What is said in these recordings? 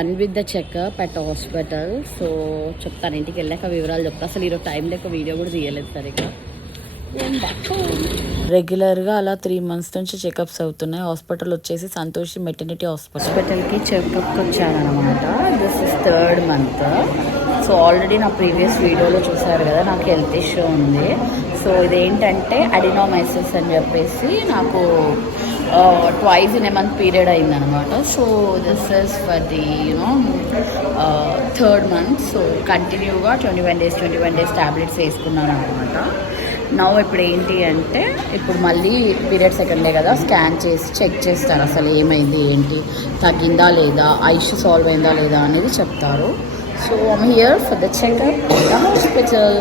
Done with the checkup at hospital. So చెప్తాను, ఇంటికి వెళ్ళాక వివరాలు చెప్తా. అసలు ఈరోజు టైం లేక వీడియో కూడా తీయలేదు సరిగ్గా. రెగ్యులర్గా అలా 3 months నుంచి చెకప్స్ అవుతున్నాయి. హాస్పిటల్ వచ్చేసి సంతోషి మెటర్నిటీ హాస్పిటల్కి చెకప్కి వచ్చానమాట. This is 3rd month. So already నా ప్రీవియస్ వీడియోలో చూసారు కదా, నాకు హెల్త్ ఇష్యూ ఉంది. సో ఇదేంటంటే అడినోమైసిస్ అని చెప్పేసి నాకు twice in a month period అయిందనమాట. So this is for the 3rd month. So కంటిన్యూగా 21 days టాబ్లెట్స్ వేసుకున్నాను అనమాట. నవ్వు ఇప్పుడు ఏంటి అంటే, ఇప్పుడు మళ్ళీ పీరియడ్ 2nd డే కదా, స్కాన్ చేసి చెక్ చేస్తారు అసలు ఏమైంది ఏంటి, తగ్గిందా లేదా, ఐషు సాల్వ్ అయిందా లేదా అనేది చెప్తారు. So I'm here for the checkup the hospital.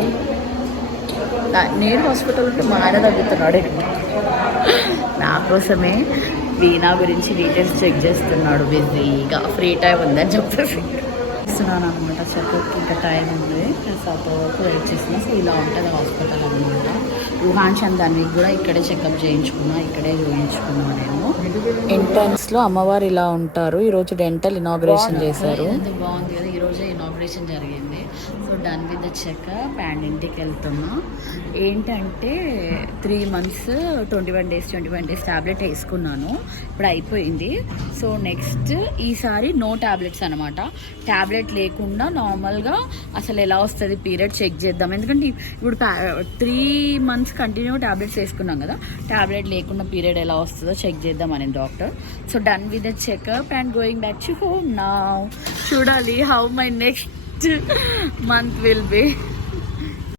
నేను హాస్పిటల్ ఉంటే మా ఆయన తగ్గుతున్నాడు. నా కోసమే వీణా గురించి డీటెయిల్స్ చెక్ చేస్తున్నాడు. బిజీగా ఫ్రీ టైం ఉందని చెప్పేసి ఇస్తున్నాను అనమాట. చెకప్కి ఇంకా టైం ఉంది, వరకు వెయిట్ చేస్తున్నా. సో ఇలా ఉంటుంది హాస్పిటల్ అనమాట. రుహాన్ చందానికి కూడా ఇక్కడే చెకప్ చేయించుకున్నా, ఇక్కడే చూయించుకున్నాను నేను. ఎంట్రన్స్లో అమ్మవారు ఇలా ఉంటారు. ఈరోజు డెంటల్ ఇనాగ్రేషన్ చేశారు. బాగుంది కదా, ఈరోజే ఇనాగ్రేషన్ జరిగింది. So done with the checkup and ఇంటికి వెళ్తున్నా. ఏంటంటే 3 months 21 days టాబ్లెట్ వేసుకున్నాను, ఇప్పుడు అయిపోయింది. సో నెక్స్ట్ ఈసారి నో టాబ్లెట్స్ అనమాట. టాబ్లెట్ లేకుండా నార్మల్గా అసలు ఎలా వస్తుంది పీరియడ్ చెక్ చేద్దాం. ఎందుకంటే ఇప్పుడు 3 months కంటిన్యూ టాబ్లెట్స్ వేసుకున్నాం కదా, టాబ్లెట్ లేకుండా పీరియడ్ ఎలా వస్తుందో చెక్ చేద్దాం అని doctor. So done with the checkup and going back to home now. చూడాలి how my next month will be.